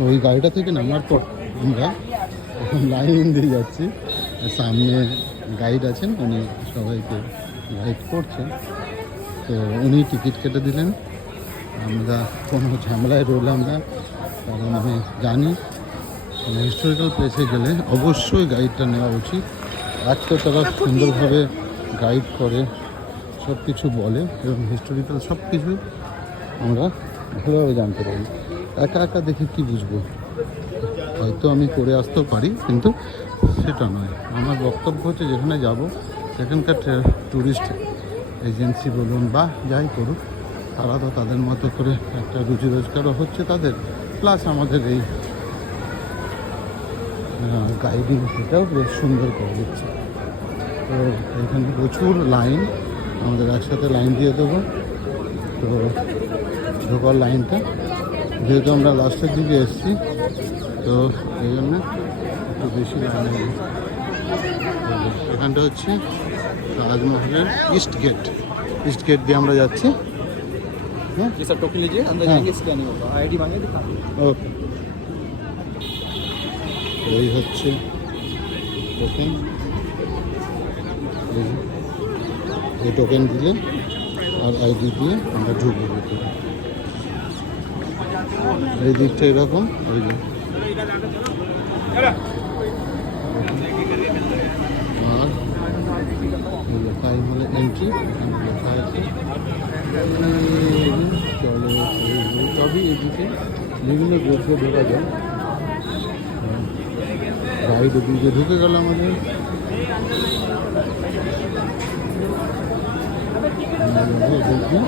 ওই গাড়িটা থেকে নামার পর আমরা এখন লাইন দিয়ে যাচ্ছি। সামনে গাইড আছেন, উনি সবাইকে গাইড করছেন। তো উনি টিকিট কেটে দিলেন, আমরা কোনো ঝামেলায় রইলাম না, কারণ আমি জানি হিস্টোরিক্যাল প্লেসে গেলে অবশ্যই গাইডটা নেওয়া উচিত। এক তো তারা সুন্দরভাবে গাইড করে, সব কিছু বলে এবং হিস্টোরিক্যাল সব কিছুই আমরা ভালোভাবে জানতে পারি। একা একা দেখে কি বুঝবো, হয়তো আমি করে আসতেও পারি, কিন্তু সেটা নয়। আমার বক্তব্য হচ্ছে যেখানে যাব সেখানকার ট্যুরিস্ট এজেন্সি বলুন বা যাই করুক, তারা তো তাদের মতো করে একটা রুজি রোজগারও হচ্ছে তাদের, প্লাস আমাদের এই গাইডিং সেটাও বেশ সুন্দর করে দিচ্ছে। তো এখানে প্রচুর লাইন, আমাদের একসাথে লাইন দিয়ে দেবো। তো ঢোকার লাইনটা যেহেতু আমরা লাস্টের দিকে এসেছি, তো এই জন্য একটু বেশি লাইন হবে। এখানটা হচ্ছে তাজমহলের ইস্ট গেট। ইস্ট গেট দিয়ে আমরা যাচ্ছি। হ্যাঁ, ওকে। এই হচ্ছে টোকেন, এই টোকেন দিলে আর আইডি দিয়ে আমরা ঢুকবো ভিতরে। এই দিকটা এরকম, ওই যে আর তাজমহলের এন্ট্রি এখানে লেখা আছে। চলে তবে এদিকে বিভিন্ন গেট দিয়ে ঢোকা যায়। গাইড ওদিকে ঢুকে গেল আমাদের। দেখি